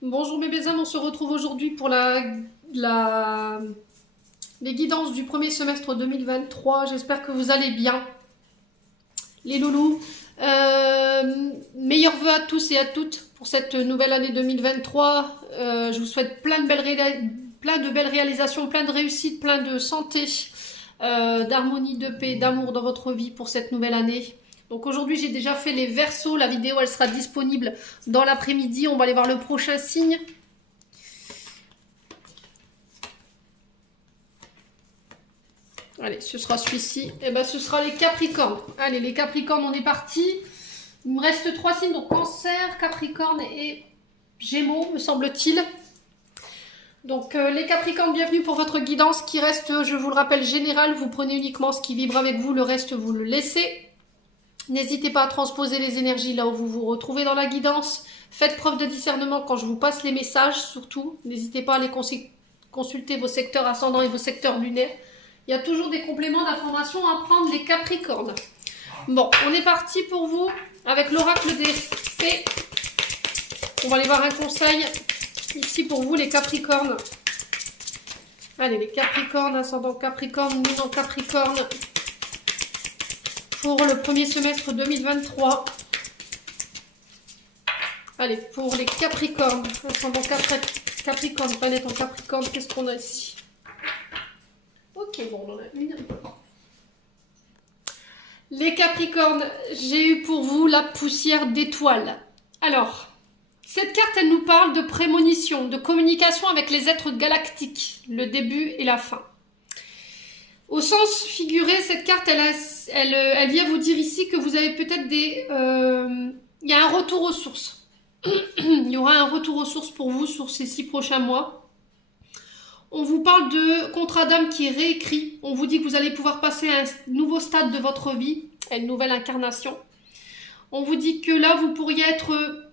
Bonjour mes âmes, on se retrouve aujourd'hui pour les guidances du premier semestre 2023. J'espère que vous allez bien, les loulous. Meilleurs vœux à tous et à toutes pour cette nouvelle année 2023. Je vous souhaite plein de belles réalisations, plein de réussites, plein de santé, d'harmonie, de paix, d'amour dans votre vie pour cette nouvelle année. Donc aujourd'hui j'ai déjà fait les versos, la vidéo elle sera disponible dans l'après-midi. On va aller voir le prochain signe. Allez, ce sera celui-ci. Et ben, ce sera les Capricornes. Allez, les Capricornes, on est parti. Il me reste 3 signes, donc Cancer, Capricorne et Gémeaux, me semble-t-il. Donc, les Capricornes, bienvenue pour votre guidance qui reste, je vous le rappelle, générale. Vous prenez uniquement ce qui vibre avec vous, le reste, vous le laissez. N'hésitez pas à transposer les énergies là où vous vous retrouvez dans la guidance. Faites preuve de discernement quand je vous passe les messages, surtout. N'hésitez pas à aller consulter vos secteurs ascendants et vos secteurs lunaires. Il y a toujours des compléments d'informations à prendre, les Capricornes. Bon, on est parti pour vous avec l'oracle des fées. On va aller voir un conseil ici pour vous, les Capricornes. Allez, les Capricornes, ascendant Capricorne, lune en Capricorne. Pour le premier semestre 2023. Allez, pour les Capricornes, ascendant Capricorne, planète en Capricorne, qu'est-ce qu'on a ici? Ok, bon, on en a une. Les Capricornes, j'ai eu pour vous la poussière d'étoiles. Alors, cette carte, elle nous parle de prémonition, de communication avec les êtres galactiques, le début et la fin. Au sens figuré, cette carte, elle vient vous dire ici que vous avez peut-être il y a un retour aux sources. Il y aura un retour aux sources pour vous sur ces 6 prochains mois. On vous parle de contrat d'âme qui est réécrit. On vous dit que vous allez pouvoir passer à un nouveau stade de votre vie, à une nouvelle incarnation. On vous dit que là, vous pourriez être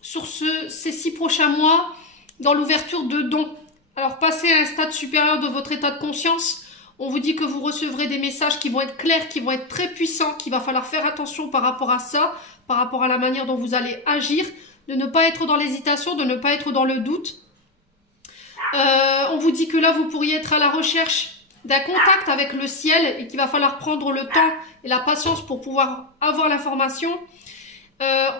sur ces 6 prochains mois dans l'ouverture de dons. Alors, passez à un stade supérieur de votre état de conscience. On vous dit que vous recevrez des messages qui vont être clairs, qui vont être très puissants, qu'il va falloir faire attention par rapport à ça, par rapport à la manière dont vous allez agir, de ne pas être dans l'hésitation, de ne pas être dans le doute. On vous dit que là, vous pourriez être à la recherche d'un contact avec le ciel et qu'il va falloir prendre le temps et la patience pour pouvoir avoir l'information.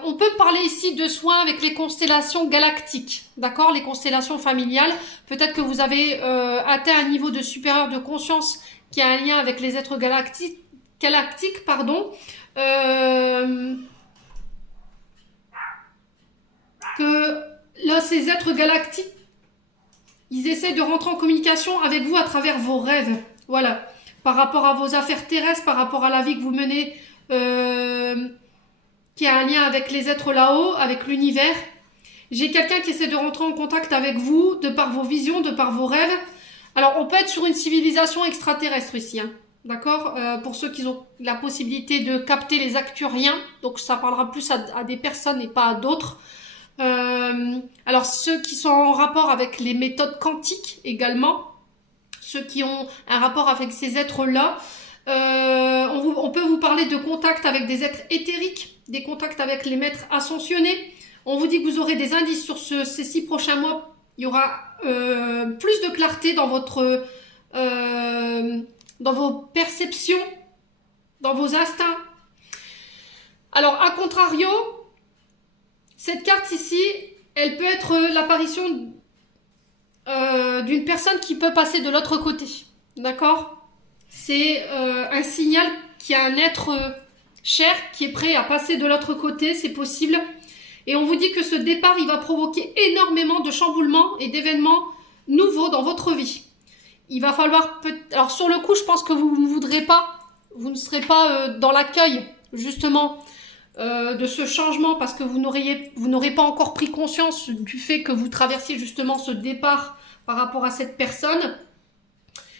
On peut parler ici de soins avec les constellations galactiques, d'accord, les constellations familiales. Peut-être que vous avez atteint un niveau de supérieur de conscience qui a un lien avec les êtres galactiques, que là, ces êtres galactiques, ils essaient de rentrer en communication avec vous à travers vos rêves, voilà, par rapport à vos affaires terrestres, par rapport à la vie que vous menez, qui a un lien avec les êtres là-haut, avec l'univers. J'ai quelqu'un qui essaie de rentrer en contact avec vous, de par vos visions, de par vos rêves. Alors, on peut être sur une civilisation extraterrestre ici, hein. D'accord, pour ceux qui ont la possibilité de capter les acturiens, donc ça parlera plus à des personnes et pas à d'autres. Alors ceux qui sont en rapport avec les méthodes quantiques également, ceux qui ont un rapport avec ces êtres-là, on peut vous parler de contacts avec des êtres éthériques, des contacts avec les maîtres ascensionnés. On vous dit que vous aurez des indices sur ces 6 prochains mois. Il y aura plus de clarté dans dans vos perceptions, dans vos instincts. Alors, à contrario, cette carte ici, elle peut être l'apparition d'une personne qui peut passer de l'autre côté. D'accord? C'est un signal qu'il y a un être cher qui est prêt à passer de l'autre côté, c'est possible. Et on vous dit que ce départ, il va provoquer énormément de chamboulements et d'événements nouveaux dans votre vie. Il va falloir... Alors sur le coup, je pense que vous ne voudrez pas, vous ne serez pas dans l'accueil, justement, de ce changement parce que vous n'aurez pas encore pris conscience du fait que vous traversiez justement ce départ par rapport à cette personne.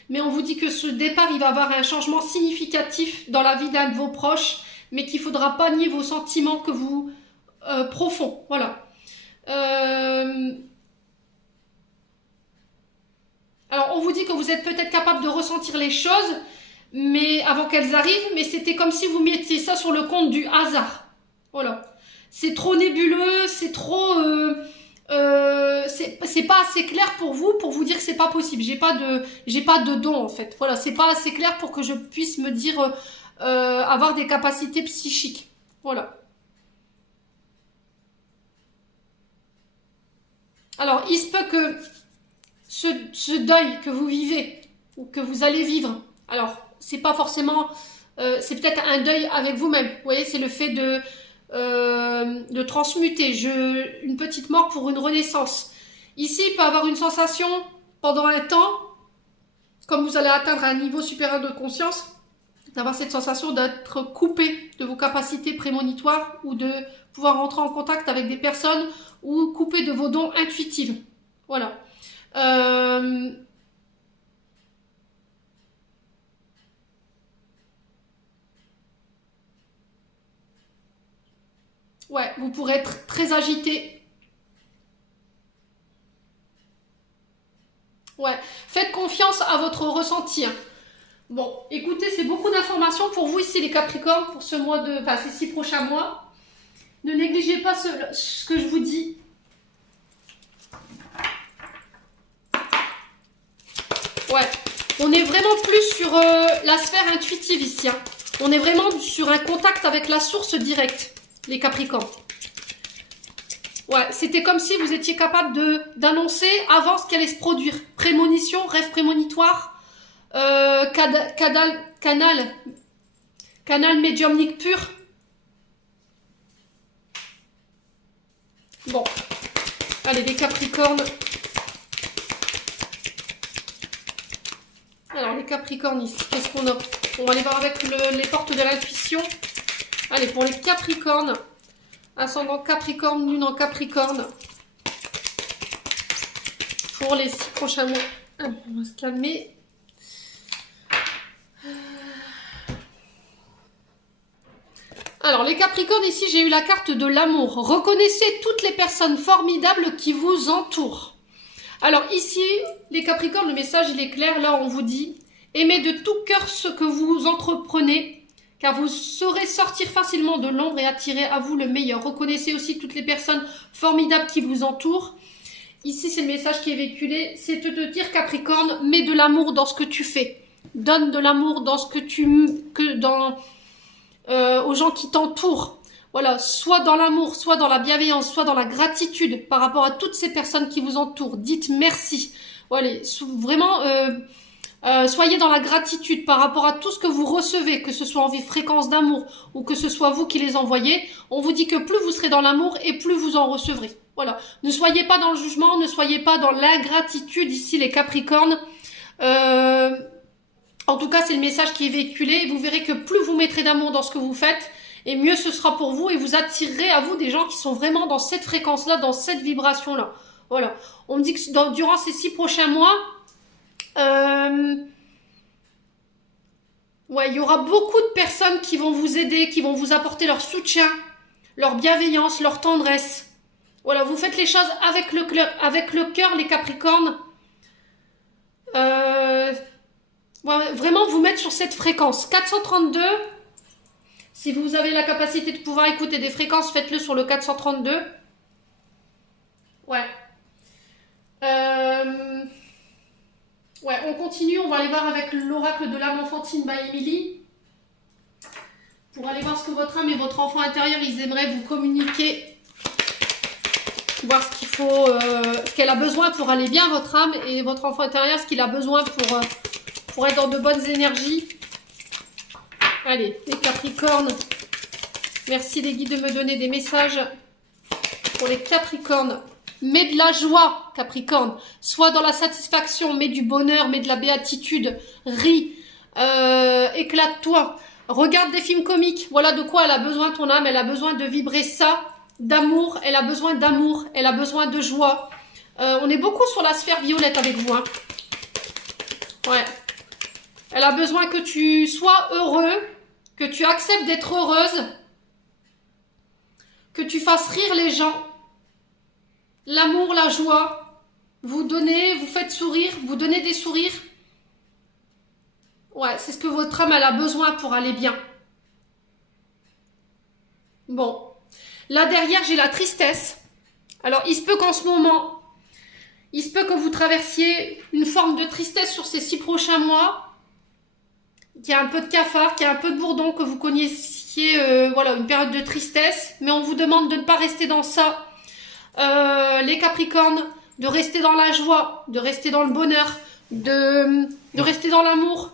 Mais on vous dit que ce départ, il va avoir un changement significatif dans la vie d'un de vos proches, mais qu'il ne faudra pas nier vos sentiments que vous profonds. Voilà. Alors, on vous dit que vous êtes peut-être capable de ressentir les choses, mais avant qu'elles arrivent, mais c'était comme si vous mettiez ça sur le compte du hasard. Voilà. c'est trop nébuleux, c'est trop... c'est pas assez clair pour vous dire que c'est pas possible. J'ai pas de don en fait. Voilà, c'est pas assez clair pour que je puisse me dire avoir des capacités psychiques. Voilà. Alors, il se peut que ce deuil que vous vivez ou que vous allez vivre, alors c'est pas forcément, c'est peut-être un deuil avec vous-même. Vous voyez, c'est le fait de transmuter une petite mort pour une renaissance. Ici, il peut avoir une sensation pendant un temps, comme vous allez atteindre un niveau supérieur de conscience, d'avoir cette sensation d'être coupé de vos capacités prémonitoires ou de pouvoir rentrer en contact avec des personnes ou coupé de vos dons intuitifs. Voilà. Ouais, vous pourrez être très agité. Ouais, faites confiance à votre ressenti. Bon, écoutez, c'est beaucoup d'informations pour vous ici les Capricornes pour ce mois de, enfin ces 6 prochains mois. Ne négligez pas ce que je vous dis. Ouais, on est vraiment plus sur la sphère intuitive ici. Hein. On est vraiment sur un contact avec la source directe, les Capricornes. Ouais, c'était comme si vous étiez capable d'annoncer avant ce qui allait se produire. Prémonition, rêve prémonitoire, canal médiumnique pur. Bon, allez les Capricornes. Alors les Capricornes ici, qu'est-ce qu'on a? On va aller voir avec les portes de l'intuition. Allez, pour les Capricornes, ascendant Capricorne, lune en Capricorne. Pour les 6 prochains mois. On va se calmer. Alors les Capricornes, ici j'ai eu la carte de l'amour. Reconnaissez toutes les personnes formidables qui vous entourent. Alors ici, les Capricornes, le message il est clair. Là on vous dit, aimez de tout cœur ce que vous entreprenez, car vous saurez sortir facilement de l'ombre et attirer à vous le meilleur. Reconnaissez aussi toutes les personnes formidables qui vous entourent. Ici c'est le message qui est véhiculé, c'est de te dire Capricorne, mets de l'amour dans ce que tu fais. Donne de l'amour dans ce aux gens qui t'entourent. Voilà, soit dans l'amour, soit dans la bienveillance, soit dans la gratitude par rapport à toutes ces personnes qui vous entourent. Dites merci. Voilà, vraiment, soyez dans la gratitude par rapport à tout ce que vous recevez, que ce soit en fréquence d'amour ou que ce soit vous qui les envoyez. On vous dit que plus vous serez dans l'amour et plus vous en recevrez. Voilà, ne soyez pas dans le jugement, ne soyez pas dans l'ingratitude ici les Capricornes. En tout cas, c'est le message qui est véhiculé. Vous verrez que plus vous mettrez d'amour dans ce que vous faites, et mieux ce sera pour vous, et vous attirerez à vous des gens qui sont vraiment dans cette fréquence-là, dans cette vibration-là. Voilà. On me dit que durant ces 6 prochains mois, ouais, il y aura beaucoup de personnes qui vont vous aider, qui vont vous apporter leur soutien, leur bienveillance, leur tendresse. Voilà, vous faites les choses avec le cœur, les Capricornes. Vraiment vous mettre sur cette fréquence. 432, si vous avez la capacité de pouvoir écouter des fréquences, faites-le sur le 432. Ouais. Ouais, on continue, on va aller voir avec l'oracle de l'âme enfantine by Emily. Pour aller voir ce que votre âme et votre enfant intérieur, ils aimeraient vous communiquer. Voir ce qu'il faut, ce qu'elle a besoin pour aller bien, votre âme, et votre enfant intérieur, ce qu'il a besoin pour être dans de bonnes énergies. Allez, les Capricornes. Merci les guides de me donner des messages pour les Capricornes. Mets de la joie, Capricorne. Sois dans la satisfaction, mets du bonheur, mets de la béatitude. Ris, éclate-toi. Regarde des films comiques. Voilà de quoi elle a besoin, ton âme. Elle a besoin de vibrer ça, d'amour. Elle a besoin d'amour. Elle a besoin de joie. On est beaucoup sur la sphère violette avec vous. Hein. Ouais. Elle a besoin que tu sois heureux, que tu acceptes d'être heureuse, que tu fasses rire les gens. L'amour, la joie, vous donnez, vous faites sourire, vous donnez des sourires. Ouais, c'est ce que votre âme elle a besoin pour aller bien. Bon. Là derrière, j'ai la tristesse. Alors, il se peut qu'en ce moment, il se peut que vous traversiez une forme de tristesse sur ces 6 prochains mois, qu'il y a un peu de cafard, qu'il y a un peu de bourdon, que vous connaissiez voilà, une période de tristesse. Mais on vous demande de ne pas rester dans ça. Les Capricornes, de rester dans la joie, de rester dans le bonheur, de rester dans l'amour.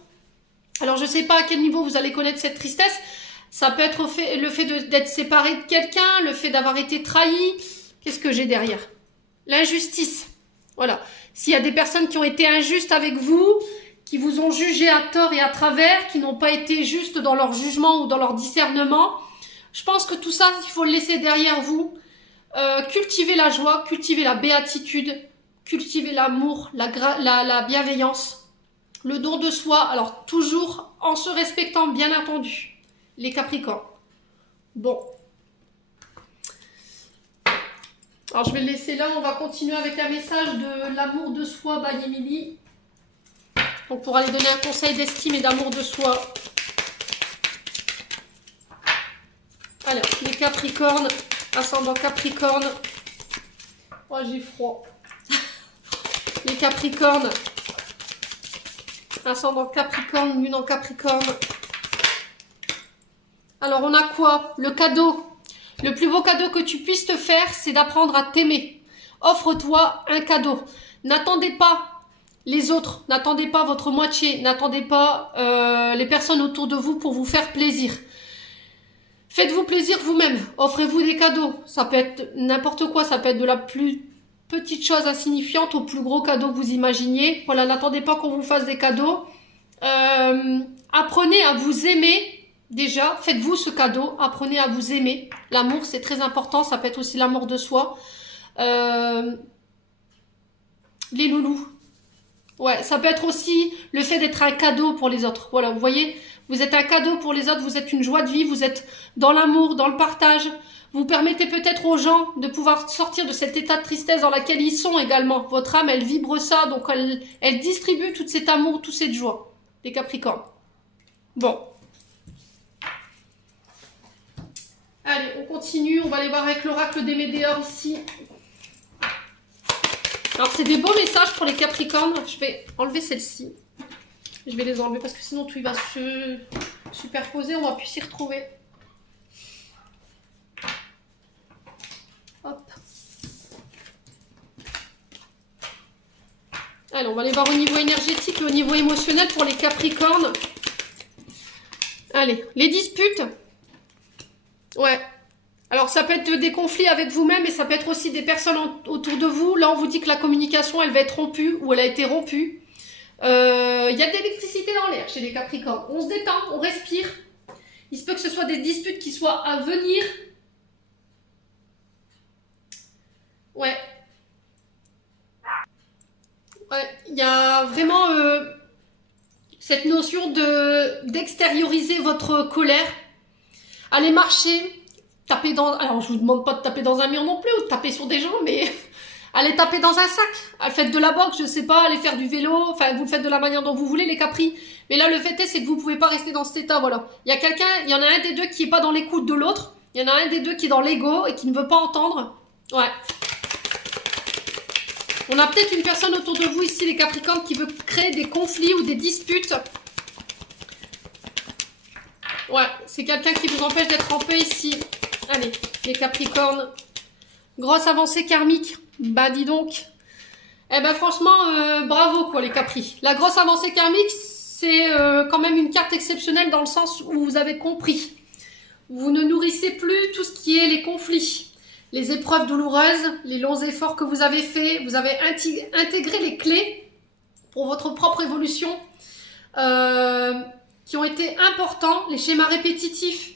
Alors, je ne sais pas à quel niveau vous allez connaître cette tristesse. Ça peut être le fait d'être séparé de quelqu'un, le fait d'avoir été trahi. Qu'est-ce que j'ai derrière? L'injustice. Voilà. S'il y a des personnes qui ont été injustes avec vous, qui vous ont jugé à tort et à travers, qui n'ont pas été justes dans leur jugement ou dans leur discernement, je pense que tout ça, il faut le laisser derrière vous. Cultivez la joie, cultivez la béatitude, cultivez l'amour, la bienveillance, le don de soi. Alors, toujours en se respectant, bien entendu, les Capricornes. Bon. Alors, je vais le laisser là. On va continuer avec un message de l'amour de soi, by Emily. Donc, pour aller donner un conseil d'estime et d'amour de soi. Alors, les Capricornes, ascendant Capricorne. Oh, j'ai froid. Les Capricornes, ascendant Capricorne, lune en Capricorne. Alors, on a quoi? Le cadeau. Le plus beau cadeau que tu puisses te faire, c'est d'apprendre à t'aimer. Offre-toi un cadeau. N'attendez pas les autres, n'attendez pas votre moitié, n'attendez pas les personnes autour de vous pour vous faire plaisir. Faites-vous plaisir vous-même, offrez-vous des cadeaux. Ça peut être n'importe quoi, ça peut être de la plus petite chose insignifiante au plus gros cadeau que vous imaginiez. Voilà, n'attendez pas qu'on vous fasse des cadeaux. Apprenez à vous aimer. Déjà, faites-vous ce cadeau, apprenez à vous aimer. L'amour, c'est très important, ça peut être aussi l'amour de soi. Les loulous. Ouais, ça peut être aussi le fait d'être un cadeau pour les autres. Voilà, vous voyez, vous êtes un cadeau pour les autres, vous êtes une joie de vie, vous êtes dans l'amour, dans le partage. Vous permettez peut-être aux gens de pouvoir sortir de cet état de tristesse dans lequel ils sont également. Votre âme, elle vibre ça, donc elle distribue tout cet amour, toute cette joie. Les Capricornes. Bon. Allez, on continue, on va aller voir avec l'oracle des Médéors ici. Alors, c'est des beaux messages pour les Capricornes. Je vais enlever celle-ci. Je vais les enlever parce que sinon tout il va se superposer, on va plus s'y retrouver. Hop. Allez, on va aller voir au niveau énergétique et au niveau émotionnel pour les Capricornes. Allez, les disputes. Ouais. Alors, ça peut être des conflits avec vous-même et ça peut être aussi des personnes autour de vous. Là, on vous dit que la communication, elle va être rompue ou elle a été rompue. Il y a de l'électricité dans l'air chez les Capricornes. On se détend, on respire. Il se peut que ce soit des disputes qui soient à venir. Ouais. Ouais, il y a vraiment cette notion d'extérioriser votre colère. Allez marcher, taper dans... Alors, je vous demande pas de taper dans un mur non plus ou de taper sur des gens, mais allez taper dans un sac. Faites de la boxe, je sais pas, allez faire du vélo. Enfin, vous le faites de la manière dont vous voulez, les Capris. Mais là, le fait est, c'est que vous pouvez pas rester dans cet état, voilà. Il y a quelqu'un, il y en a un des deux qui est pas dans l'écoute de l'autre. Il y en a un des deux qui est dans l'ego et qui ne veut pas entendre. Ouais. On a peut-être une personne autour de vous ici, les Capricornes, qui veut créer des conflits ou des disputes. Ouais, c'est quelqu'un qui vous empêche d'être en paix ici. Allez, les Capricornes. Grosse avancée karmique. Bah, dis donc. Eh ben, franchement, bravo, quoi, les Capris. La grosse avancée karmique, c'est quand même une carte exceptionnelle dans le sens où vous avez compris. Vous ne nourrissez plus tout ce qui est les conflits. Les épreuves douloureuses, les longs efforts que vous avez faits, vous avez intégré les clés pour votre propre évolution qui ont été importants, les schémas répétitifs.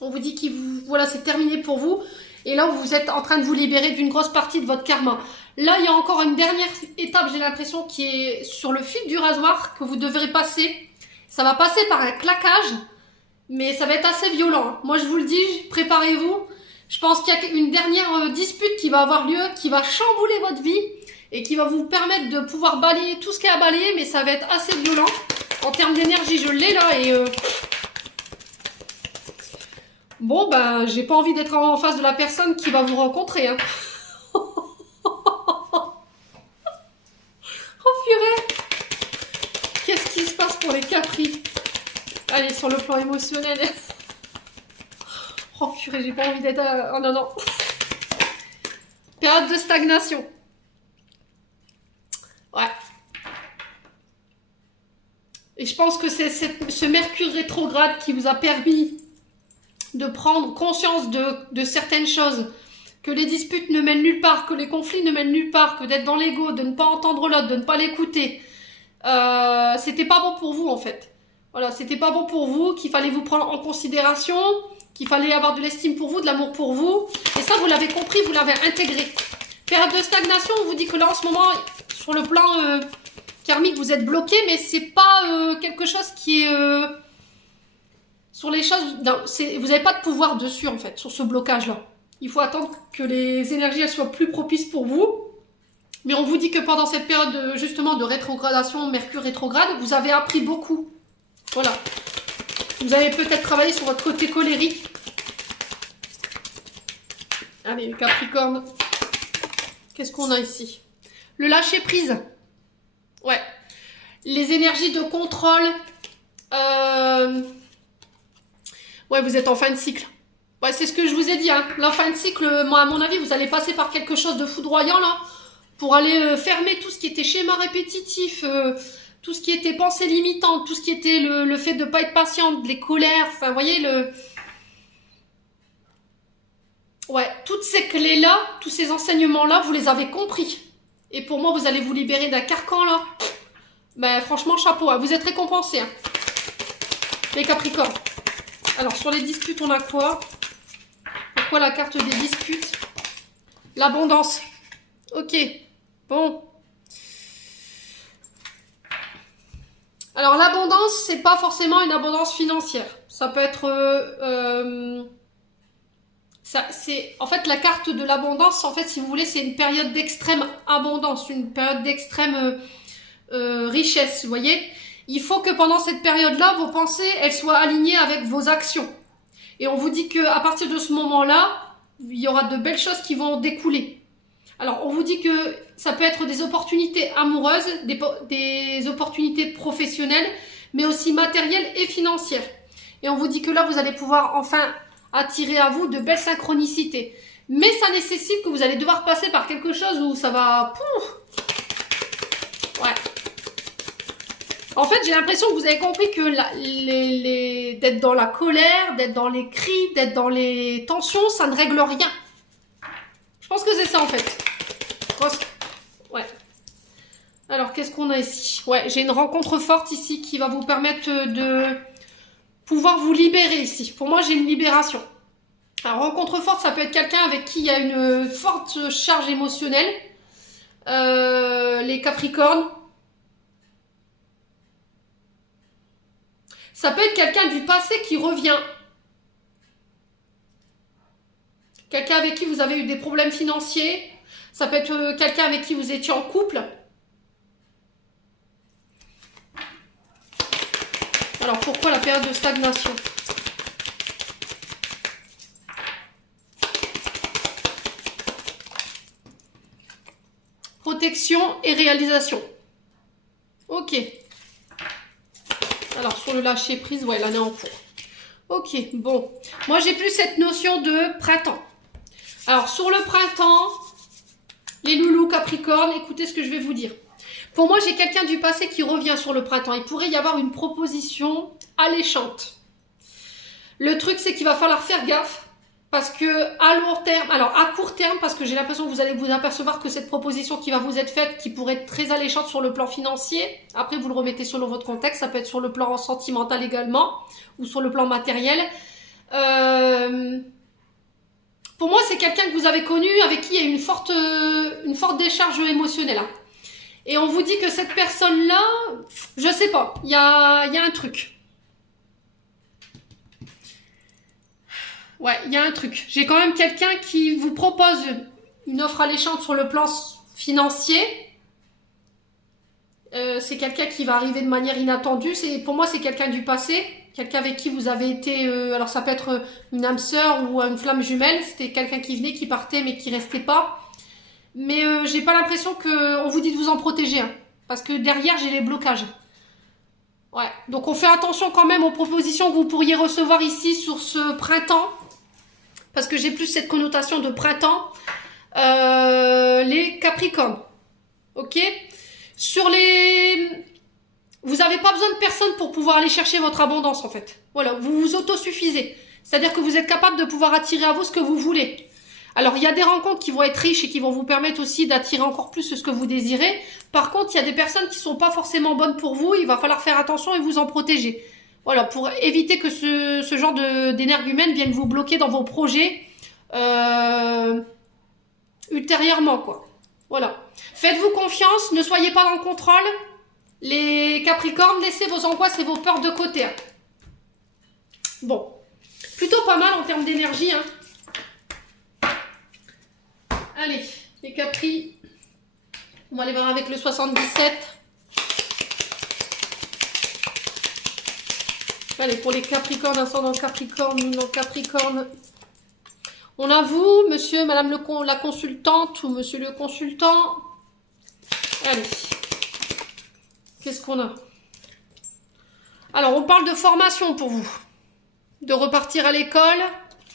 On vous dit que voilà, c'est terminé pour vous. Et là, vous êtes en train de vous libérer d'une grosse partie de votre karma. Là, il y a encore une dernière étape, j'ai l'impression, qui est sur le fil du rasoir que vous devrez passer. Ça va passer par un claquage, mais ça va être assez violent. Moi, je vous le dis, préparez-vous. Je pense qu'il y a une dernière dispute qui va avoir lieu, qui va chambouler votre vie et qui va vous permettre de pouvoir balayer tout ce qu'il y a à balayer, mais ça va être assez violent. En termes d'énergie, je l'ai là et... Bon, ben, j'ai pas envie d'être en face de la personne qui va vous rencontrer. Hein. Oh purée! Qu'est-ce qui se passe pour les Capri? Allez, sur le plan émotionnel. Oh purée, j'ai pas envie d'être... Oh non, non. Période de stagnation. Ouais. Et je pense que c'est ce Mercure rétrograde qui vous a permis de prendre conscience de certaines choses, que les disputes ne mènent nulle part, que les conflits ne mènent nulle part, que d'être dans l'ego, de ne pas entendre l'autre, de ne pas l'écouter. C'était pas bon pour vous en fait. Voilà, c'était pas bon pour vous, qu'il fallait vous prendre en considération, qu'il fallait avoir de l'estime pour vous, de l'amour pour vous. Et ça, vous l'avez compris, vous l'avez intégré. Période de stagnation, on vous dit que là en ce moment, sur le plan karmique, vous êtes bloqué, mais c'est pas quelque chose qui est... sur les choses, vous n'avez pas de pouvoir dessus en fait, sur ce blocage-là. Il faut attendre que les énergies elles soient plus propices pour vous. Mais on vous dit que pendant cette période justement de rétrogradation, Mercure rétrograde, vous avez appris beaucoup. Voilà. Vous avez peut-être travaillé sur votre côté colérique. Allez, le Capricorne. Qu'est-ce qu'on a ici? Le lâcher prise. Ouais. Les énergies de contrôle. Ouais, vous êtes en fin de cycle. Ouais, c'est ce que je vous ai dit. Hein. La fin de cycle, moi, à mon avis, vous allez passer par quelque chose de foudroyant, là, pour aller fermer tout ce qui était schéma répétitif, tout ce qui était pensée limitante, tout ce qui était le fait de ne pas être patiente, les colères, enfin, vous voyez, ouais, toutes ces clés-là, tous ces enseignements-là, vous les avez compris. Et pour moi, vous allez vous libérer d'un carcan, là. Ben, franchement, chapeau, hein. Vous êtes récompensés, hein. Les Capricornes. Alors, sur les disputes, on a quoi? Pourquoi la carte des disputes? L'abondance. Ok. Bon. Alors, l'abondance, c'est pas forcément une abondance financière. Ça peut être... en fait, la carte de l'abondance, en fait, si vous voulez, c'est une période d'extrême abondance, une période d'extrême richesse, vous voyez. Il faut que pendant cette période-là, vos pensées, elles soient alignées avec vos actions. Et on vous dit qu'à partir de ce moment-là, il y aura de belles choses qui vont découler. Alors, on vous dit que ça peut être des opportunités amoureuses, des opportunités professionnelles, mais aussi matérielles et financières. Et on vous dit que là, vous allez pouvoir enfin attirer à vous de belles synchronicités. Mais ça nécessite que vous allez devoir passer par quelque chose où ça va... Pouf, ouais. En fait, j'ai l'impression que vous avez compris que d'être dans la colère, d'être dans les cris, d'être dans les tensions, ça ne règle rien. Je pense que c'est ça en fait. Ouais. Alors, qu'est-ce qu'on a ici? Ouais, j'ai une rencontre forte ici qui va vous permettre de pouvoir vous libérer ici. Pour moi, j'ai une libération. Alors, rencontre forte, ça peut être quelqu'un avec qui il y a une forte charge émotionnelle. Les Capricornes. Ça peut être quelqu'un du passé qui revient. Quelqu'un avec qui vous avez eu des problèmes financiers. Ça peut être quelqu'un avec qui vous étiez en couple. Alors pourquoi la période de stagnation? Protection et réalisation. Ok. Alors, sur le lâcher prise, ouais, l'année en cours. Ok, bon. Moi, j'ai plus cette notion de printemps. Alors, sur le printemps, les loulous Capricorne, écoutez ce que je vais vous dire. Pour moi, j'ai quelqu'un du passé qui revient sur le printemps. Il pourrait y avoir une proposition alléchante. Le truc, c'est qu'il va falloir faire gaffe. Parce que à long terme, alors à court terme, parce que j'ai l'impression que vous allez vous apercevoir que cette proposition qui va vous être faite, qui pourrait être très alléchante sur le plan financier, après vous le remettez selon votre contexte, ça peut être sur le plan sentimental également, ou sur le plan matériel. Pour moi, c'est quelqu'un que vous avez connu, avec qui il y a une forte décharge émotionnelle. Hein. Et on vous dit que cette personne-là, je sais pas, il y a un truc. Ouais, il y a un truc. J'ai quand même quelqu'un qui vous propose une offre alléchante sur le plan financier. C'est quelqu'un qui va arriver de manière inattendue. Pour moi, c'est quelqu'un du passé. Quelqu'un avec qui vous avez été... alors, ça peut être une âme sœur ou une flamme jumelle. C'était quelqu'un qui venait, qui partait, mais qui restait pas. Mais j'ai pas l'impression qu'on vous dit de vous en protéger. Hein, parce que derrière, j'ai les blocages. Ouais. Donc, on fait attention quand même aux propositions que vous pourriez recevoir ici sur ce printemps. Parce que j'ai plus cette connotation de printemps. Les Capricornes. Ok ? Sur les... Vous n'avez pas besoin de personne pour pouvoir aller chercher votre abondance, en fait. Voilà, vous vous autosuffisez. C'est-à-dire que vous êtes capable de pouvoir attirer à vous ce que vous voulez. Alors, il y a des rencontres qui vont être riches et qui vont vous permettre aussi d'attirer encore plus ce que vous désirez. Par contre, il y a des personnes qui ne sont pas forcément bonnes pour vous. Il va falloir faire attention et vous en protéger. Voilà, pour éviter que ce genre d'énergumène vienne vous bloquer dans vos projets ultérieurement, quoi. Voilà. Faites-vous confiance, ne soyez pas dans le contrôle. Les Capricornes, laissez vos angoisses et vos peurs de côté. Hein. Bon. Plutôt pas mal en termes d'énergie. Hein. Allez, les Capri. On va aller voir avec le 77. Allez, pour les Capricornes, ascendant Capricorne, lune en Capricorne. On a vous, monsieur, madame la consultante ou monsieur le consultant. Allez. Qu'est-ce qu'on a? Alors, on parle de formation pour vous. De repartir à l'école,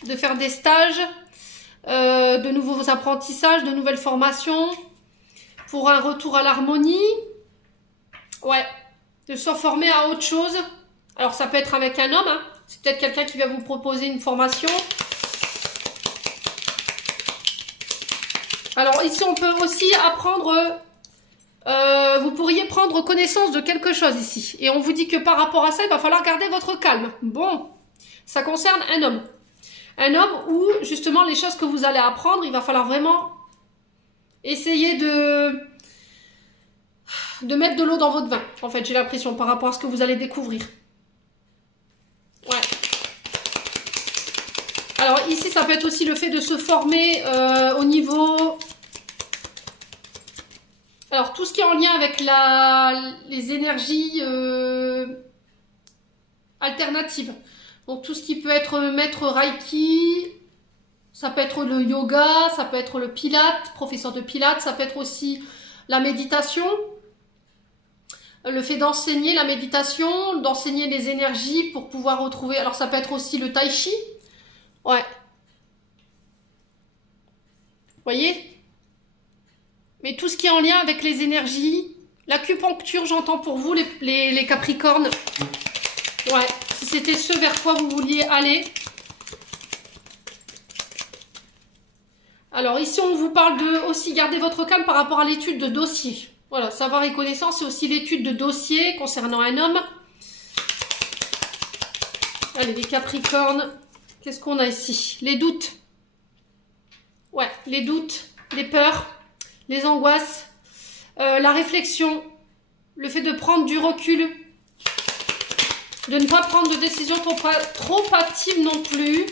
de faire des stages, de nouveaux apprentissages, de nouvelles formations, pour un retour à l'harmonie. Ouais, de se former à autre chose. Alors, ça peut être avec un homme. Hein. C'est peut-être quelqu'un qui va vous proposer une formation. Alors, ici, on peut aussi apprendre... vous pourriez prendre connaissance de quelque chose ici. Et on vous dit que par rapport à ça, il va falloir garder votre calme. Bon, ça concerne un homme. Un homme où, justement, les choses que vous allez apprendre, il va falloir vraiment essayer de mettre de l'eau dans votre vin. En fait, j'ai l'impression, par rapport à ce que vous allez découvrir. Ouais. Alors, ici, ça peut être aussi le fait de se former au niveau... Alors, tout ce qui est en lien avec les énergies alternatives. Donc, tout ce qui peut être maître Reiki, ça peut être le yoga, ça peut être le pilate, professeur de pilate, ça peut être aussi la méditation. Le fait d'enseigner la méditation, d'enseigner les énergies pour pouvoir retrouver... Alors, ça peut être aussi le tai chi. Ouais. Vous voyez ? Mais tout ce qui est en lien avec les énergies, l'acupuncture, j'entends pour vous, les Capricornes. Ouais, si c'était ce vers quoi vous vouliez aller. Alors ici, on vous parle de aussi garder votre calme par rapport à l'étude de dossier. Voilà, savoir et connaissance, c'est aussi l'étude de dossier concernant un homme. Allez, les Capricornes, qu'est-ce qu'on a ici? Les doutes. Ouais, les doutes, les peurs. Les angoisses, la réflexion, le fait de prendre du recul, de ne pas prendre de décisions trop hâtives non plus.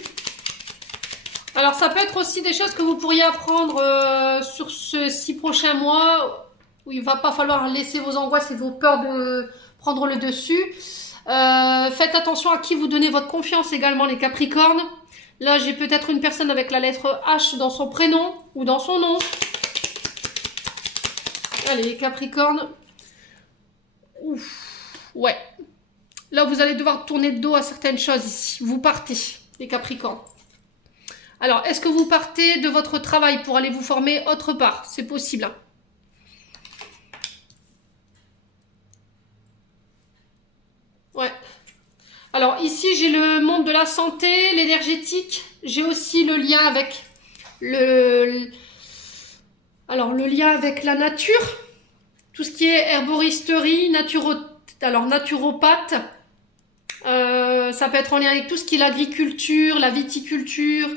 Alors, ça peut être aussi des choses que vous pourriez apprendre sur ces 6 prochains mois, où il ne va pas falloir laisser vos angoisses et vos peurs de prendre le dessus. Faites attention à qui vous donnez votre confiance également, les Capricornes. Là, j'ai peut-être une personne avec la lettre H dans son prénom ou dans son nom. Allez, les Capricornes. Ouf. Ouais. Là, vous allez devoir tourner le dos à certaines choses ici. Vous partez, les Capricornes. Alors, est-ce que vous partez de votre travail pour aller vous former autre part? C'est possible. Hein. Ouais. Alors, ici, j'ai le monde de la santé, l'énergétique. J'ai aussi le lien avec Alors, le lien avec la nature, tout ce qui est herboristerie, naturopathe, ça peut être en lien avec tout ce qui est l'agriculture, la viticulture,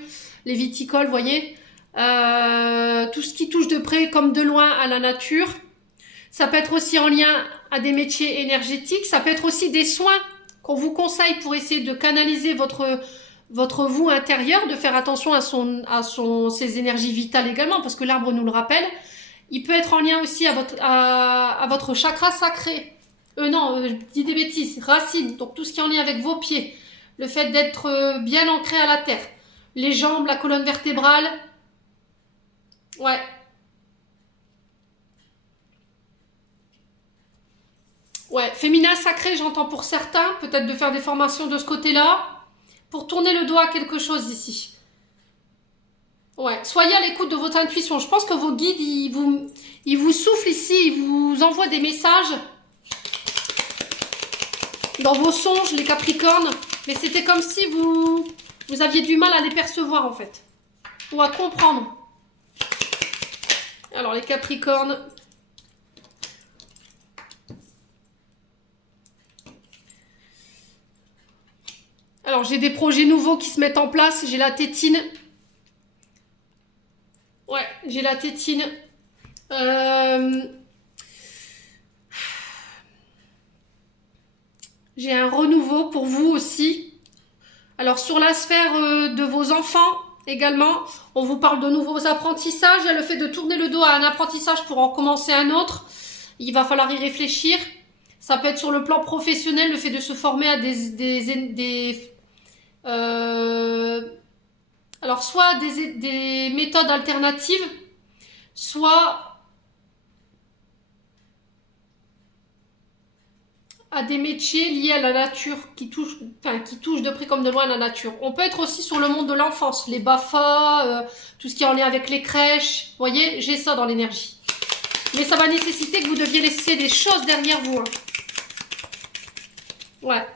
les viticoles, vous voyez, tout ce qui touche de près comme de loin à la nature. Ça peut être aussi en lien à des métiers énergétiques, ça peut être aussi des soins qu'on vous conseille pour essayer de canaliser votre vous intérieur, de faire attention à ses énergies vitales également, parce que l'arbre nous le rappelle. Il peut être en lien aussi à votre chakra sacré. Non, je dis des bêtises. Racine, donc tout ce qui est en lien avec vos pieds. Le fait d'être bien ancré à la terre. Les jambes, la colonne vertébrale. Ouais. Ouais, féminin sacré, j'entends pour certains. Peut-être de faire des formations de ce côté-là. Pour tourner le dos à quelque chose ici. Ouais, soyez à l'écoute de votre intuition. Je pense que vos guides, ils vous soufflent ici, ils vous envoient des messages dans vos songes, les Capricornes. Mais c'était comme si vous aviez du mal à les percevoir, en fait. Ou à comprendre. Alors, les Capricornes. Alors, j'ai des projets nouveaux qui se mettent en place. J'ai la tétine. Ouais, j'ai la tétine. J'ai un renouveau pour vous aussi. Alors sur la sphère de vos enfants également, on vous parle de nouveaux apprentissages. Il y a le fait de tourner le dos à un apprentissage pour en commencer un autre. Il va falloir y réfléchir. Ça peut être sur le plan professionnel, le fait de se former à alors soit des méthodes alternatives, soit à des métiers liés à la nature, qui touchent de près comme de loin la nature. On peut être aussi sur le monde de l'enfance, les BAFA, tout ce qui est en lien avec les crèches. Vous voyez, j'ai ça dans l'énergie. Mais ça va nécessiter que vous deviez laisser des choses derrière vous. Hein. Ouais.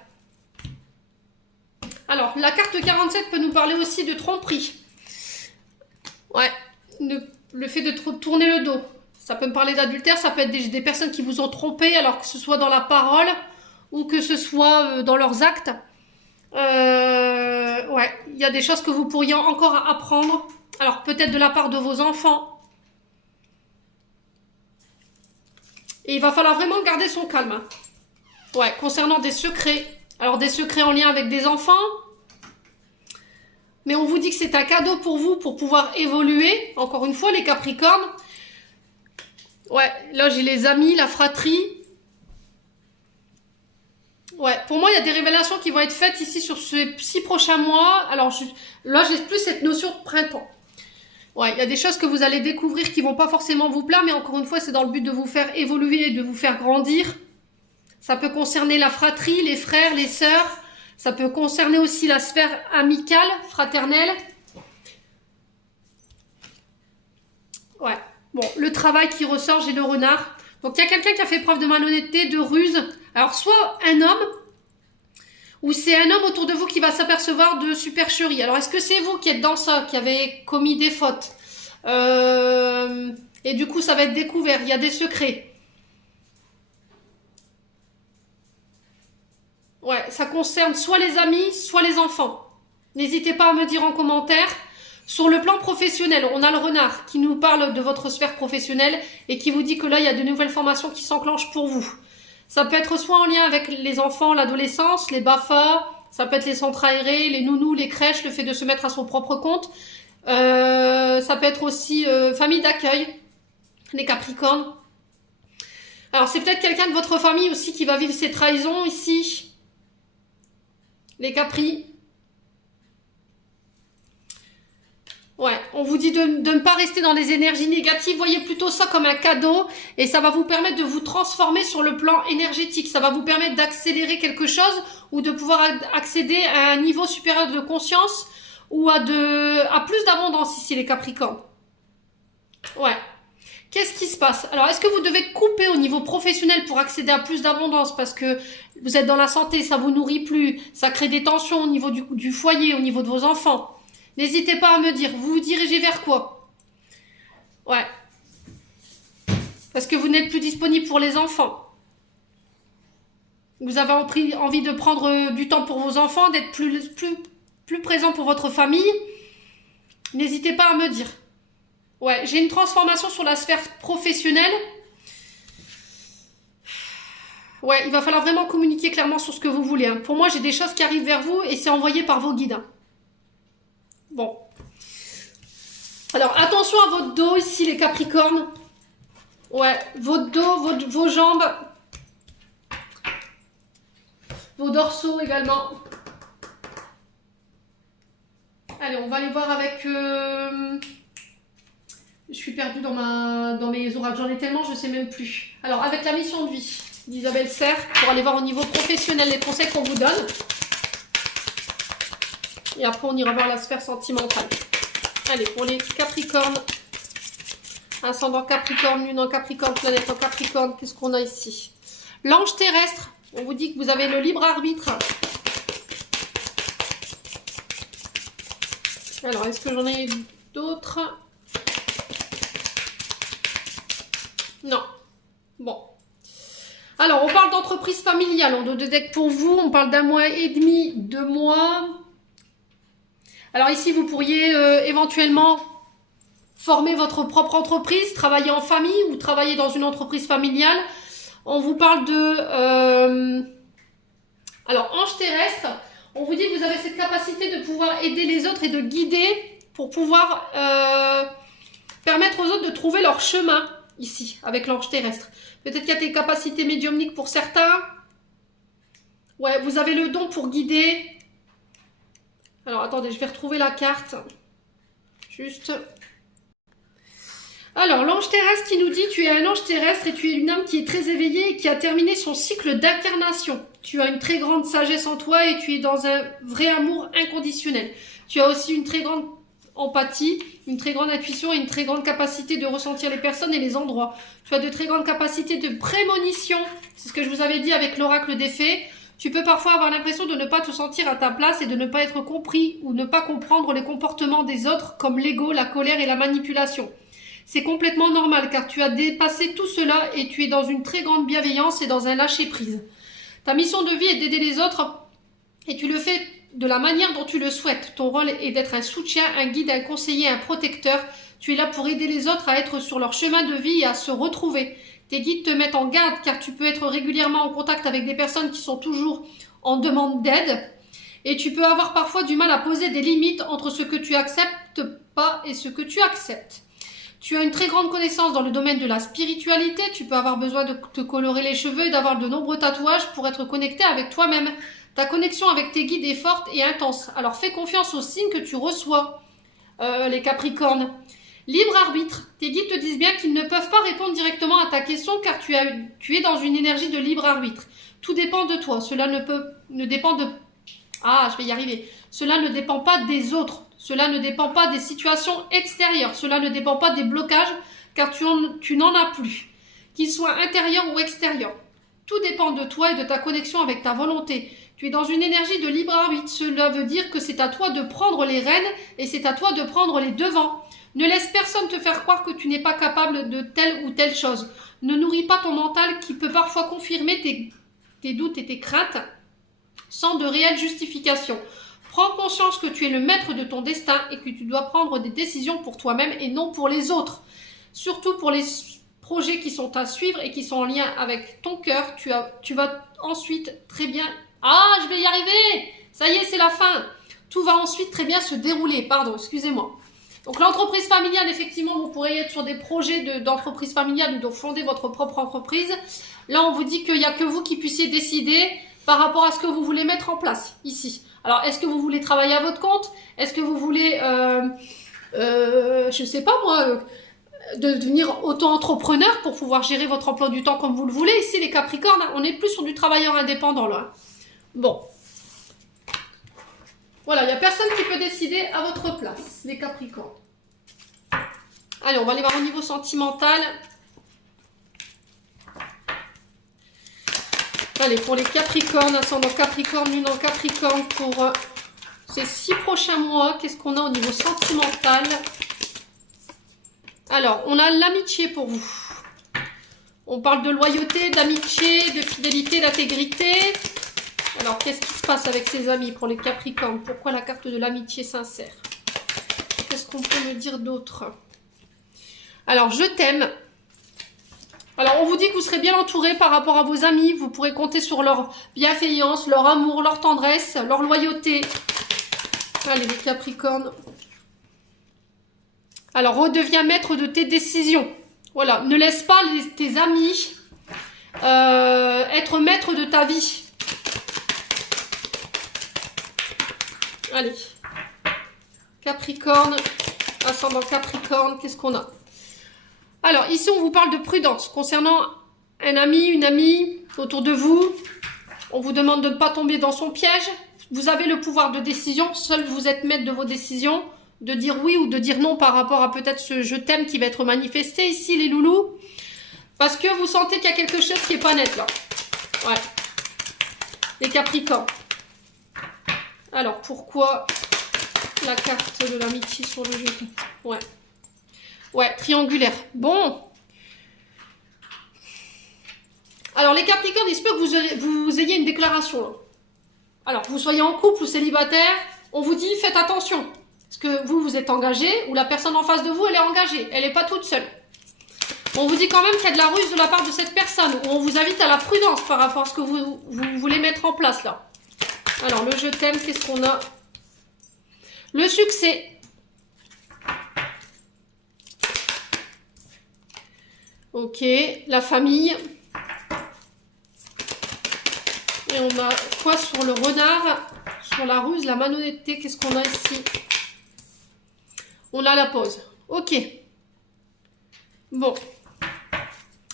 Alors, la carte 47 peut nous parler aussi de tromperie. Ouais, le fait de tourner le dos. Ça peut me parler d'adultère, ça peut être des personnes qui vous ont trompé, alors que ce soit dans la parole ou que ce soit dans leurs actes. Ouais, il y a des choses que vous pourriez encore apprendre. Alors peut-être de la part de vos enfants. Et il va falloir vraiment garder son calme. Hein. Ouais, concernant des secrets. Alors des secrets en lien avec des enfants. Mais on vous dit que c'est un cadeau pour vous pour pouvoir évoluer. Encore une fois, les Capricornes. Ouais, là j'ai les amis, la fratrie. Ouais, pour moi il y a des révélations qui vont être faites ici sur ces 6 prochains mois. Alors là j'ai plus cette notion de printemps. Ouais, il y a des choses que vous allez découvrir qui vont pas forcément vous plaire, mais encore une fois c'est dans le but de vous faire évoluer et de vous faire grandir. Ça peut concerner la fratrie, les frères, les sœurs. Ça peut concerner aussi la sphère amicale, fraternelle. Ouais. Bon, le travail qui ressort, j'ai le renard. Donc, il y a quelqu'un qui a fait preuve de malhonnêteté, de ruse. Alors, soit un homme, ou c'est un homme autour de vous qui va s'apercevoir de supercherie. Alors, est-ce que c'est vous qui êtes dans ça, qui avez commis des fautes et du coup, ça va être découvert. Il y a des secrets. Ouais, ça concerne soit les amis, soit les enfants. N'hésitez pas à me dire en commentaire. Sur le plan professionnel, on a le renard qui nous parle de votre sphère professionnelle et qui vous dit que là, il y a de nouvelles formations qui s'enclenchent pour vous. Ça peut être soit en lien avec les enfants, l'adolescence, les BAFA, ça peut être les centres aérés, les nounous, les crèches, le fait de se mettre à son propre compte. Ça peut être aussi famille d'accueil, les Capricornes. Alors, c'est peut-être quelqu'un de votre famille aussi qui va vivre ces trahisons ici. Les Capris. Ouais, on vous dit de ne pas rester dans les énergies négatives. Voyez plutôt ça comme un cadeau et ça va vous permettre de vous transformer sur le plan énergétique. Ça va vous permettre d'accélérer quelque chose ou de pouvoir accéder à un niveau supérieur de conscience ou à plus d'abondance ici, les Capricornes. Ouais. Qu'est-ce qui se passe? Alors, est-ce que vous devez couper au niveau professionnel pour accéder à plus d'abondance parce que vous êtes dans la santé, ça vous nourrit plus, ça crée des tensions au niveau du foyer, au niveau de vos enfants? N'hésitez pas à me dire, vous vous dirigez vers quoi? Ouais. Parce que vous n'êtes plus disponible pour les enfants. Vous avez envie de prendre du temps pour vos enfants, d'être plus présent pour votre famille. N'hésitez pas à me dire. Ouais, j'ai une transformation sur la sphère professionnelle. Ouais, il va falloir vraiment communiquer clairement sur ce que vous voulez. Hein. Pour moi, j'ai des choses qui arrivent vers vous et c'est envoyé par vos guides. Hein. Bon. Alors, attention à votre dos ici, les Capricornes. Ouais, votre dos, vos jambes, vos dorsaux également. Allez, on va aller voir avec... Je suis perdue dans mes oracles. J'en ai tellement, je ne sais même plus. Alors, avec la mission de vie d'Isabelle Serre, pour aller voir au niveau professionnel les conseils qu'on vous donne. Et après, on ira voir la sphère sentimentale. Allez, pour les Capricornes. Ascendant Capricorne, lune en Capricorne, planète en Capricorne. Qu'est-ce qu'on a ici? L'ange terrestre. On vous dit que vous avez le libre arbitre. Alors, est-ce que j'en ai d'autres? Non. Bon. Alors, on parle d'entreprise familiale. En dos de deck pour vous, on parle d'un mois et demi, 2 mois. Alors ici, vous pourriez éventuellement former votre propre entreprise, travailler en famille ou travailler dans une entreprise familiale. On vous parle de... Alors, ange terrestre, on vous dit que vous avez cette capacité de pouvoir aider les autres et de guider pour pouvoir permettre aux autres de trouver leur chemin ici, avec l'ange terrestre. Peut-être qu'il y a des capacités médiumniques pour certains. Ouais, vous avez le don pour guider. Alors, attendez, je vais retrouver la carte. Juste... Alors, l'ange terrestre qui nous dit, tu es un ange terrestre et tu es une âme qui est très éveillée et qui a terminé son cycle d'incarnation. Tu as une très grande sagesse en toi et tu es dans un vrai amour inconditionnel. Tu as aussi une très grande empathie, une très grande intuition et une très grande capacité de ressentir les personnes et les endroits. Tu as de très grandes capacités de prémonition. C'est ce que je vous avais dit avec l'oracle des fées. Tu peux parfois avoir l'impression de ne pas te sentir à ta place et de ne pas être compris ou ne pas comprendre les comportements des autres comme l'ego, la colère et la manipulation. C'est complètement normal car tu as dépassé tout cela et tu es dans une très grande bienveillance et dans un lâcher-prise. Ta mission de vie est d'aider les autres et tu le fais de la manière dont tu le souhaites. Ton rôle est d'être un soutien, un guide, un conseiller, un protecteur. Tu es là pour aider les autres à être sur leur chemin de vie et à se retrouver. Tes guides te mettent en garde car tu peux être régulièrement en contact avec des personnes qui sont toujours en demande d'aide et tu peux avoir parfois du mal à poser des limites entre ce que tu acceptes pas et ce que tu acceptes. Tu as une très grande connaissance dans le domaine de la spiritualité, tu peux avoir besoin de te colorer les cheveux et d'avoir de nombreux tatouages pour être connecté avec toi-même. Ta connexion avec tes guides est forte et intense, alors fais confiance aux signes que tu reçois, les Capricornes. Libre arbitre, tes guides te disent bien qu'ils ne peuvent pas répondre directement à ta question car tu es dans une énergie de libre arbitre. Tout dépend de toi, cela ne dépend de... Ah, je vais y arriver. Cela ne dépend pas des autres. Cela ne dépend pas des situations extérieures. Cela ne dépend pas des blocages, car tu n'en as plus. Qu'ils soient intérieurs ou extérieurs. Tout dépend de toi et de ta connexion avec ta volonté. Tu es dans une énergie de libre arbitre. Cela veut dire que c'est à toi de prendre les rênes et c'est à toi de prendre les devants. Ne laisse personne te faire croire que tu n'es pas capable de telle ou telle chose. Ne nourris pas ton mental qui peut parfois confirmer tes doutes et tes craintes sans de réelle justification. Prends conscience que tu es le maître de ton destin et que tu dois prendre des décisions pour toi-même et non pour les autres. Surtout pour les projets qui sont à suivre et qui sont en lien avec ton cœur, tu vas ensuite très bien... Ah, je vais y arriver! Ça y est, c'est la fin. Tout va ensuite très bien se dérouler. Pardon, excusez-moi. Donc l'entreprise familiale, effectivement, vous pourrez être sur des projets d'entreprise familiale ou de fonder votre propre entreprise. Là, on vous dit qu'il n'y a que vous qui puissiez décider par rapport à ce que vous voulez mettre en place ici. Alors, est-ce que vous voulez travailler à votre compte? Est-ce que vous voulez, je sais pas moi, devenir auto-entrepreneur pour pouvoir gérer votre emploi du temps comme vous le voulez? Ici, les Capricornes, on est plus sur du travailleur indépendant là. Bon. Voilà, il n'y a personne qui peut décider à votre place, les Capricornes. Allez, on va aller voir au niveau sentimental. Allez, pour les Capricornes, ascendant Capricorne, lune en Capricorne, pour ces 6 prochains mois, qu'est-ce qu'on a au niveau sentimental? Alors, on a l'amitié pour vous. On parle de loyauté, d'amitié, de fidélité, d'intégrité. Alors, qu'est-ce qui se passe avec ces amis pour les Capricornes? Pourquoi la carte de l'amitié sincère? Qu'est-ce qu'on peut me dire d'autre? Alors, je t'aime. Alors, on vous dit que vous serez bien entouré par rapport à vos amis. Vous pourrez compter sur leur bienveillance, leur amour, leur tendresse, leur loyauté. Allez, les Capricornes. Alors, redeviens maître de tes décisions. Voilà, ne laisse pas tes amis être maître de ta vie. Allez. Capricorne, ascendant Capricorne, qu'est-ce qu'on a? Alors, ici, on vous parle de prudence concernant un ami, une amie autour de vous. On vous demande de ne pas tomber dans son piège. Vous avez le pouvoir de décision. Seul vous êtes maître de vos décisions. De dire oui ou de dire non par rapport à peut-être ce je t'aime qui va être manifesté ici, les loulous. Parce que vous sentez qu'il y a quelque chose qui n'est pas net, là. Ouais. Les Capricornes. Alors, pourquoi la carte de l'amitié sur le jeton? Ouais. Ouais, triangulaire. Bon. Alors, les Capricornes, il se peut que vous ayez une déclaration, là. Alors, vous soyez en couple ou célibataire, on vous dit, faites attention. Parce que vous êtes engagé, ou la personne en face de vous, elle est engagée. Elle n'est pas toute seule. On vous dit quand même qu'il y a de la ruse de la part de cette personne. Ou on vous invite à la prudence par rapport à ce que vous voulez mettre en place, là. Alors, le je t'aime, qu'est-ce qu'on a? Le succès. Ok, la famille. Et on a quoi sur le renard? Sur la ruse, la malhonnêteté, qu'est-ce qu'on a ici? On a la pause. Ok. Bon.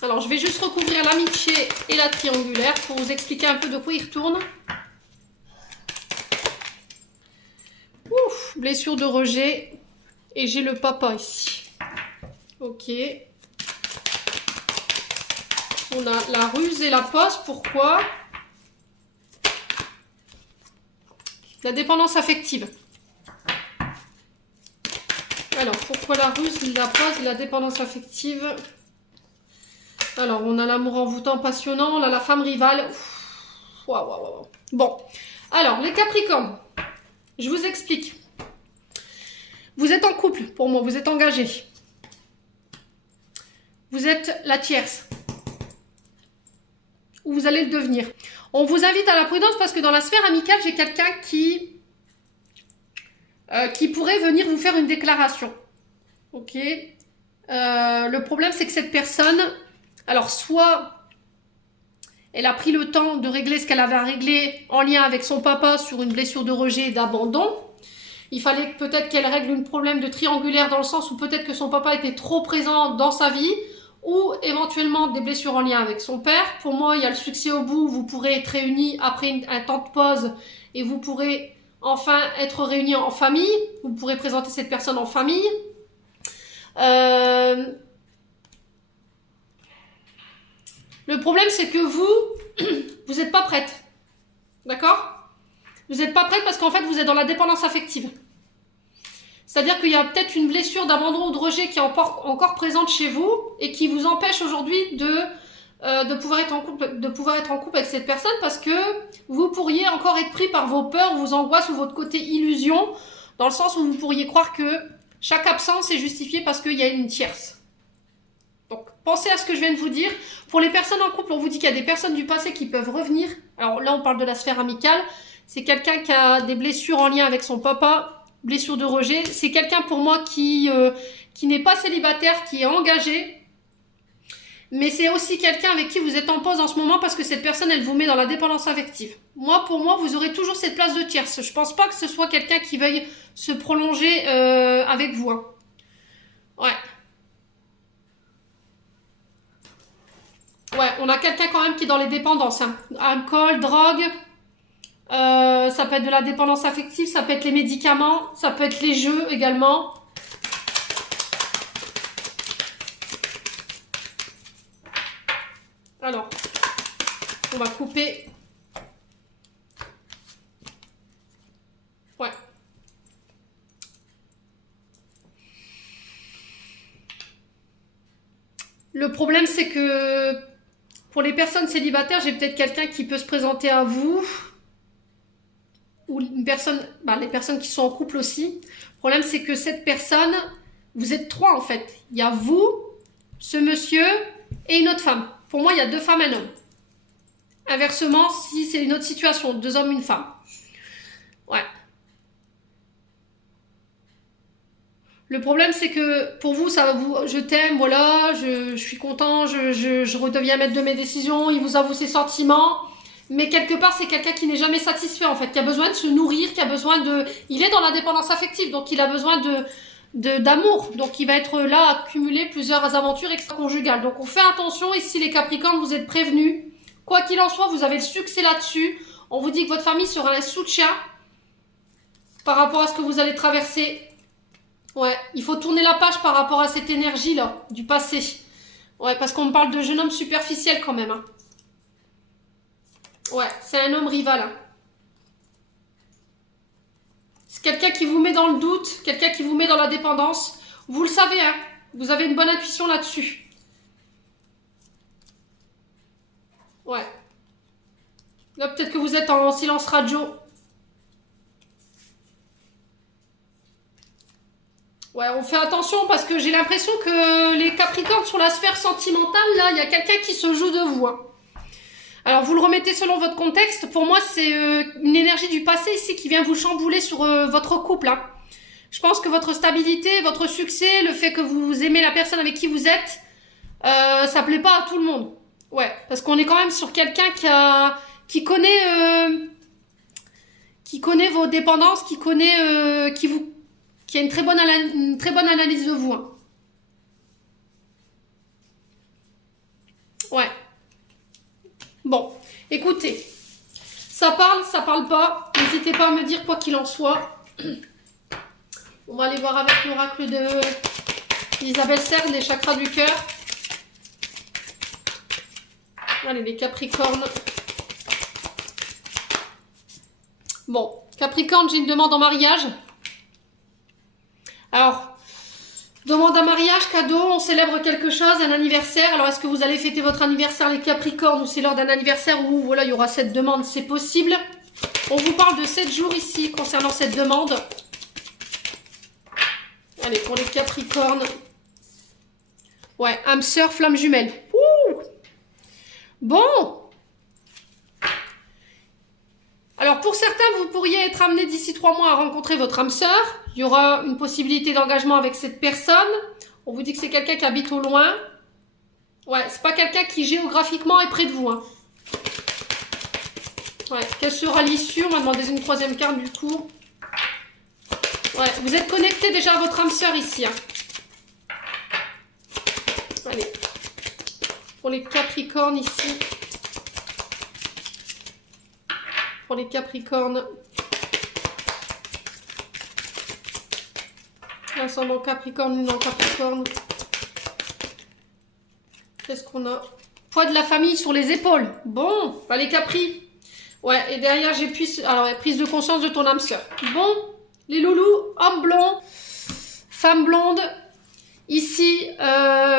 Alors, je vais juste recouvrir l'amitié et la triangulaire pour vous expliquer un peu de quoi il retourne. Ouf, blessure de rejet. Et j'ai le papa ici. Ok. On a la ruse et la pause. Pourquoi? La dépendance affective. Alors, pourquoi la ruse, la pause et la dépendance affective? Alors, on a l'amour envoûtant, passionnant. On a la femme rivale. Waouh, waouh, waouh. Bon. Alors, les Capricornes. Je vous explique. Vous êtes en couple, pour moi. Vous êtes engagés. Vous êtes la tierce. Ou vous allez le devenir. On vous invite à la prudence parce que dans la sphère amicale, j'ai quelqu'un qui pourrait venir vous faire une déclaration. Ok. Le problème, c'est que cette personne, alors soit elle a pris le temps de régler ce qu'elle avait à régler en lien avec son papa sur une blessure de rejet et d'abandon. Il fallait peut-être qu'elle règle un problème de triangulaire dans le sens où peut-être que son papa était trop présent dans sa vie, ou éventuellement des blessures en lien avec son père. Pour moi, il y a le succès au bout, vous pourrez être réunis après un temps de pause et vous pourrez enfin être réunis en famille, vous pourrez présenter cette personne en famille. Le problème, c'est que vous n'êtes pas prête, d'accord? Vous n'êtes pas prête parce qu'en fait, vous êtes dans la dépendance affective. C'est-à-dire qu'il y a peut-être une blessure d'abandon ou de rejet qui est encore présente chez vous et qui vous empêche aujourd'hui de pouvoir être en couple avec cette personne parce que vous pourriez encore être pris par vos peurs, vos angoisses ou votre côté illusion, dans le sens où vous pourriez croire que chaque absence est justifiée parce qu'il y a une tierce. Donc, pensez à ce que je viens de vous dire. Pour les personnes en couple, on vous dit qu'il y a des personnes du passé qui peuvent revenir. Alors là, on parle de la sphère amicale. C'est quelqu'un qui a des blessures en lien avec son papa, blessure de rejet. C'est quelqu'un pour moi qui n'est pas célibataire, qui est engagé. Mais c'est aussi quelqu'un avec qui vous êtes en pause en ce moment parce que cette personne, elle vous met dans la dépendance affective. Pour moi, vous aurez toujours cette place de tierce. Je pense pas que ce soit quelqu'un qui veuille se prolonger avec vous. Hein. Ouais. Ouais, on a quelqu'un quand même qui est dans les dépendances. Hein. Alcool, drogue, ça peut être de la dépendance affective, ça peut être les médicaments, ça peut être les jeux également. Alors, on va couper. Ouais. Le problème, c'est que pour les personnes célibataires, j'ai peut-être quelqu'un qui peut se présenter à vous. Ou une personne, les personnes qui sont en couple aussi. Le problème, c'est que cette personne, vous êtes trois en fait. Il y a vous, ce monsieur et une autre femme. Pour moi, il y a deux femmes et un homme. Inversement, si c'est une autre situation, deux hommes, une femme. Ouais. Le problème, c'est que pour vous, ça va vous, je t'aime, voilà, je suis content, je redeviens maître de mes décisions, il vous avoue ses sentiments. Mais quelque part, c'est quelqu'un qui n'est jamais satisfait, en fait, qui a besoin de se nourrir, qui a besoin de... Il est dans la dépendance affective, donc il a besoin d'amour. Donc il va être là à accumuler plusieurs aventures extra-conjugales. Donc on fait attention, ici les Capricornes, vous êtes prévenus. Quoi qu'il en soit, vous avez le succès là-dessus. On vous dit que votre famille sera un soutien par rapport à ce que vous allez traverser. Ouais, il faut tourner la page par rapport à cette énergie-là, du passé. Ouais, parce qu'on me parle de jeune homme superficiel quand même. Hein. Ouais, c'est un homme rival. Hein. C'est quelqu'un qui vous met dans le doute, quelqu'un qui vous met dans la dépendance. Vous le savez, hein, vous avez une bonne intuition là-dessus. Ouais. Là, peut-être que vous êtes en silence radio. Ouais, on fait attention parce que j'ai l'impression que les Capricornes sur la sphère sentimentale, là, il y a quelqu'un qui se joue de vous. Hein. Alors, vous le remettez selon votre contexte. Pour moi, c'est une énergie du passé ici qui vient vous chambouler sur votre couple. Hein. Je pense que votre stabilité, votre succès, le fait que vous aimez la personne avec qui vous êtes, ça plaît pas à tout le monde. Ouais, parce qu'on est quand même sur quelqu'un qui connaît vos dépendances, qui a une très bonne analyse de vous. Hein. Ouais. Bon, écoutez, ça parle pas. N'hésitez pas à me dire quoi qu'il en soit. On va aller voir avec l'oracle d'Isabelle Serre, les chakras du cœur. Allez, les Capricornes. Bon, Capricorne, j'ai une demande en mariage. Alors, demande un mariage, cadeau, on célèbre quelque chose, un anniversaire. Alors, est-ce que vous allez fêter votre anniversaire, les Capricornes, ou c'est lors d'un anniversaire où, voilà, il y aura cette demande, c'est possible. On vous parle de 7 jours ici, concernant cette demande. Allez, pour les Capricornes. Ouais, âme sœur, flamme jumelle. Ouh! Bon! Alors, pour certains, vous pourriez être amené d'ici 3 mois à rencontrer votre âme sœur. Il y aura une possibilité d'engagement avec cette personne. On vous dit que c'est quelqu'un qui habite au loin. Ouais, c'est pas quelqu'un qui géographiquement est près de vous. Hein. Ouais, quelle sera l'issue? On va demander une 3e carte du coup. Ouais, vous êtes connecté déjà à votre âme sœur ici. Hein. Allez. Pour les Capricornes ici. Pour les Capricornes. Ascendant Capricorne, non Capricorne. Qu'est-ce qu'on a? Poids de la famille sur les épaules. Bon, bah les Capri. Ouais, et derrière j'ai prise de conscience de ton âme sœur. Bon, les loulous, homme blond, femme blonde. Ici,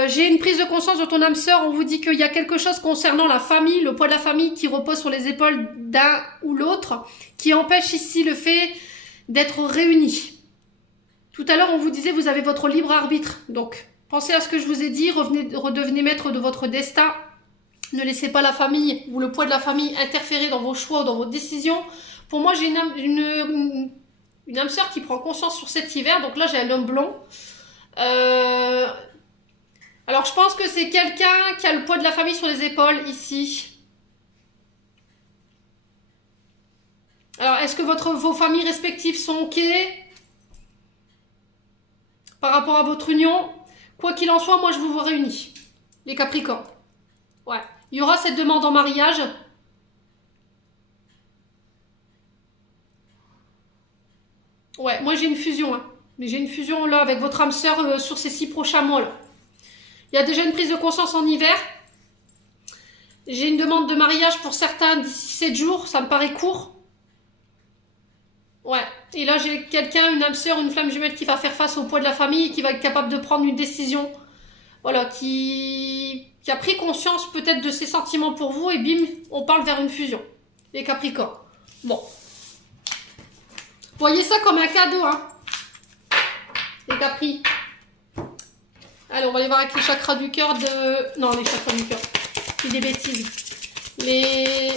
j'ai une prise de conscience de ton âme sœur. On vous dit qu'il y a quelque chose concernant la famille, le poids de la famille qui repose sur les épaules d'un ou l'autre, qui empêche ici le fait d'être réunis. Tout à l'heure, on vous disait, vous avez votre libre arbitre. Donc, pensez à ce que je vous ai dit, redevenez maître de votre destin. Ne laissez pas la famille ou le poids de la famille interférer dans vos choix ou dans vos décisions. Pour moi, j'ai une âme sœur qui prend conscience sur cet hiver. Donc là, j'ai un homme blond. Alors, je pense que c'est quelqu'un qui a le poids de la famille sur les épaules, ici. Alors, est-ce que vos familles respectives sont OK par rapport à votre union? Quoi qu'il en soit, moi, je vous réunis. Les Capricornes. Ouais. Il y aura cette demande en mariage. Ouais, moi, j'ai une fusion, hein. Mais j'ai une fusion, là, avec votre âme sœur sur ces 6 prochains mois, là. Il y a déjà une prise de conscience en hiver. J'ai une demande de mariage pour certains d'ici 7 jours. Ça me paraît court. Ouais. Et là, j'ai quelqu'un, une âme sœur, une flamme jumelle qui va faire face au poids de la famille et qui va être capable de prendre une décision. Voilà, qui a pris conscience peut-être de ses sentiments pour vous et bim, on parle vers une fusion. Les Capricornes. Bon. Voyez ça comme un cadeau, hein. Les Capri. Allez, on va aller voir avec les chakras du cœur de... Non, les chakras du cœur. C'est des bêtises. Les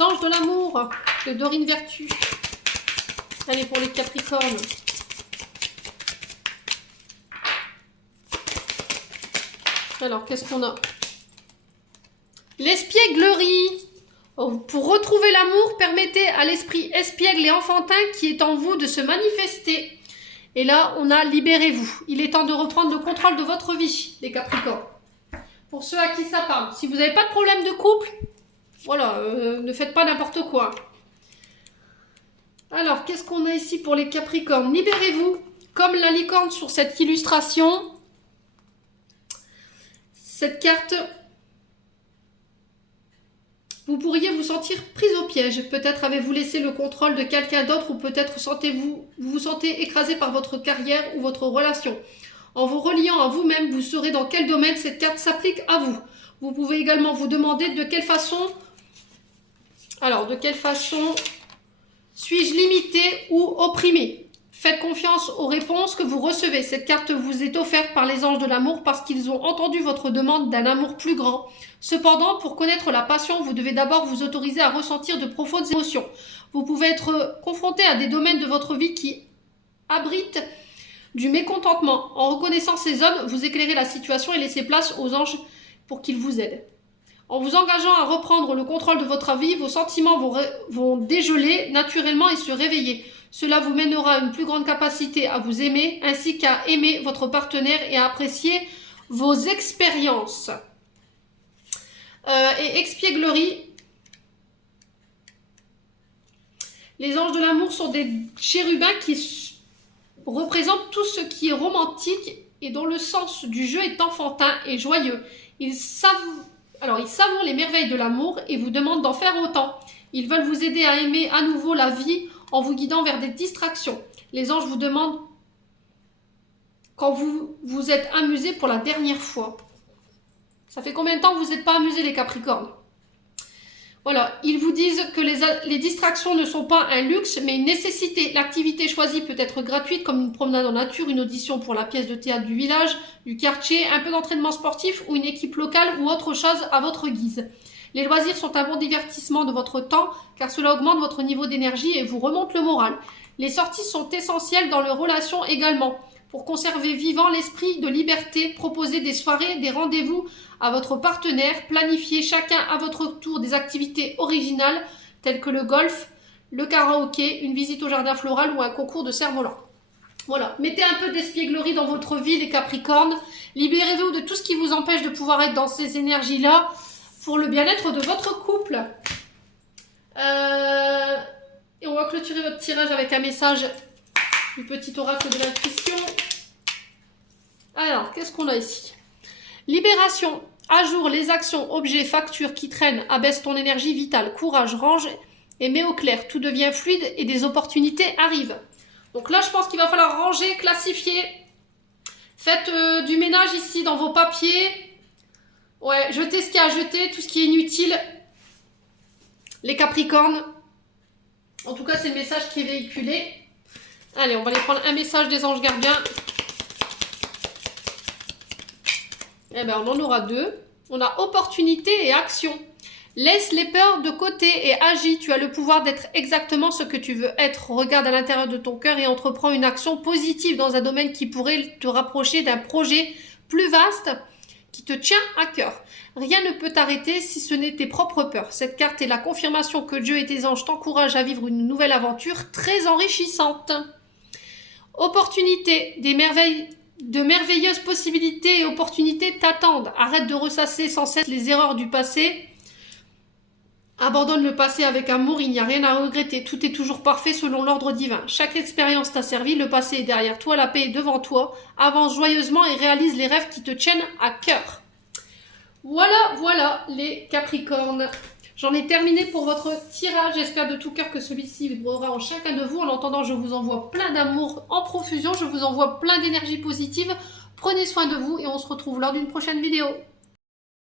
anges de l'amour de Dorine Vertu. Allez, pour les Capricornes. Alors, qu'est-ce qu'on a? L'espièglerie. Pour retrouver l'amour, permettez à l'esprit espiègle et enfantin qui est en vous de se manifester. Et là, on a libérez-vous. Il est temps de reprendre le contrôle de votre vie, les Capricornes. Pour ceux à qui ça parle. Si vous n'avez pas de problème de couple, voilà, ne faites pas n'importe quoi. Alors, qu'est-ce qu'on a ici pour les Capricornes? Libérez-vous. Comme la licorne sur cette illustration. Cette carte, vous pourriez vous sentir prise au piège. Peut-être avez-vous laissé le contrôle de quelqu'un d'autre ou peut-être vous vous sentez écrasé par votre carrière ou votre relation. En vous reliant à vous-même, vous saurez dans quel domaine cette carte s'applique à vous. Vous pouvez également vous demander de quelle façon... Alors, de quelle façon suis-je limité ou opprimé? Faites confiance aux réponses que vous recevez. Cette carte vous est offerte par les anges de l'amour parce qu'ils ont entendu votre demande d'un amour plus grand. Cependant, pour connaître la passion, vous devez d'abord vous autoriser à ressentir de profondes émotions. Vous pouvez être confronté à des domaines de votre vie qui abritent du mécontentement. En reconnaissant ces zones, vous éclairez la situation et laissez place aux anges pour qu'ils vous aident. En vous engageant à reprendre le contrôle de votre vie, vos sentiments vont dégeler naturellement et se réveiller. Cela vous mènera à une plus grande capacité à vous aimer, ainsi qu'à aimer votre partenaire et à apprécier vos expériences. Et expièglerie. Les anges de l'amour sont des chérubins qui représentent tout ce qui est romantique et dont le sens du jeu est enfantin et joyeux. Ils savourent les merveilles de l'amour et vous demandent d'en faire autant. Ils veulent vous aider à aimer à nouveau la vie en vous guidant vers des distractions. Les anges vous demandent quand vous vous êtes amusé pour la dernière fois. Ça fait combien de temps que vous n'êtes pas amusé, les Capricornes? Voilà, ils vous disent que les distractions ne sont pas un luxe, mais une nécessité. L'activité choisie peut être gratuite, comme une promenade en nature, une audition pour la pièce de théâtre du village, du quartier, un peu d'entraînement sportif ou une équipe locale ou autre chose à votre guise. Les loisirs sont un bon divertissement de votre temps, car cela augmente votre niveau d'énergie et vous remonte le moral. Les sorties sont essentielles dans leurs relations également. Pour conserver vivant l'esprit de liberté, proposez des soirées, des rendez-vous à votre partenaire, planifiez chacun à votre tour des activités originales telles que le golf, le karaoké, une visite au jardin floral ou un concours de cerf-volant. Voilà, mettez un peu d'espièglerie dans votre vie, les Capricornes. Libérez-vous de tout ce qui vous empêche de pouvoir être dans ces énergies-là pour le bien-être de votre couple. Et on va clôturer votre tirage avec un message du petit oracle de l'intuition. Alors, qu'est-ce qu'on a ici? Libération. À jour, les actions, objets, factures qui traînent. Abaisse ton énergie vitale. Courage, range et mets au clair. Tout devient fluide et des opportunités arrivent. Donc là, je pense qu'il va falloir ranger, classifier. Faites du ménage ici dans vos papiers. Ouais, jetez ce qu'il y a à jeter, tout ce qui est inutile. Les Capricornes. En tout cas, c'est le message qui est véhiculé. Allez, on va aller prendre un message des anges gardiens. Eh bien, on en aura deux. On a opportunité et action. Laisse les peurs de côté et agis. Tu as le pouvoir d'être exactement ce que tu veux être. Regarde à l'intérieur de ton cœur et entreprends une action positive dans un domaine qui pourrait te rapprocher d'un projet plus vaste qui te tient à cœur. Rien ne peut t'arrêter si ce n'est tes propres peurs. Cette carte est la confirmation que Dieu et tes anges t'encouragent à vivre une nouvelle aventure très enrichissante. Opportunité, de merveilleuses possibilités et opportunités t'attendent. Arrête de ressasser sans cesse les erreurs du passé. Abandonne le passé avec amour, il n'y a rien à regretter. Tout est toujours parfait selon l'ordre divin. Chaque expérience t'a servi, le passé est derrière toi, la paix est devant toi. Avance joyeusement et réalise les rêves qui te tiennent à cœur. Voilà les Capricornes. J'en ai terminé pour votre tirage. J'espère de tout cœur que celui-ci vibrera en chacun de vous. En attendant, je vous envoie plein d'amour en profusion. Je vous envoie plein d'énergie positive. Prenez soin de vous et on se retrouve lors d'une prochaine vidéo.